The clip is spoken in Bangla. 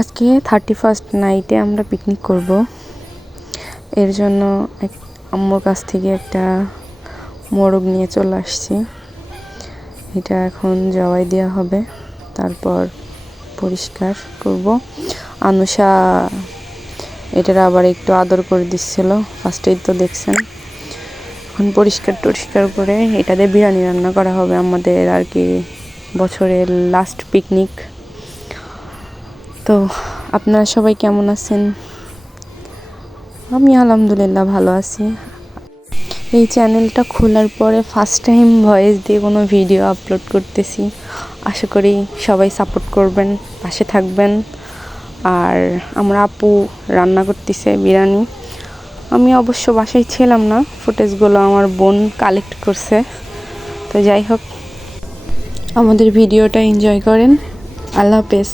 আজকে 31st নাইটে আমরা পিকনিক করব। এর জন্য আম্মুর কাছ থেকে একটা মোরগ নিয়ে চলে আসছি। এটা এখন জবাই দেওয়া হবে, তারপর পরিষ্কার করব। আনুষা এটার আবার একটু আদর করে দিচ্ছিল, ফার্স্টেই তো দেখছেন। এখন পরিষ্কার করে এটা দিয়ে বিরিয়ানি রান্না করা হবে আমাদের আর কি বছরের লাস্ট পিকনিক। তো আপনারা সবাই কেমন আছেন? আমি আলহামদুলিল্লাহ ভালো আছি। এই চ্যানেলটা খোলার পরে ফার্স্ট টাইম ভয়েস দিয়ে কোনো ভিডিও আপলোড করতেছি। আশা করি সবাই সাপোর্ট করবেন, পাশে থাকবেন। আর আমরা আপু রান্না করতেছে বিরিয়ানি। আমি অবশ্য বাসায় ছিলাম না, ফুটেজগুলো আমার বোন কালেক্ট করছে। তো যাই হোক, আমাদের ভিডিওটা এনজয় করেন। আল্লাহ হাফেজ।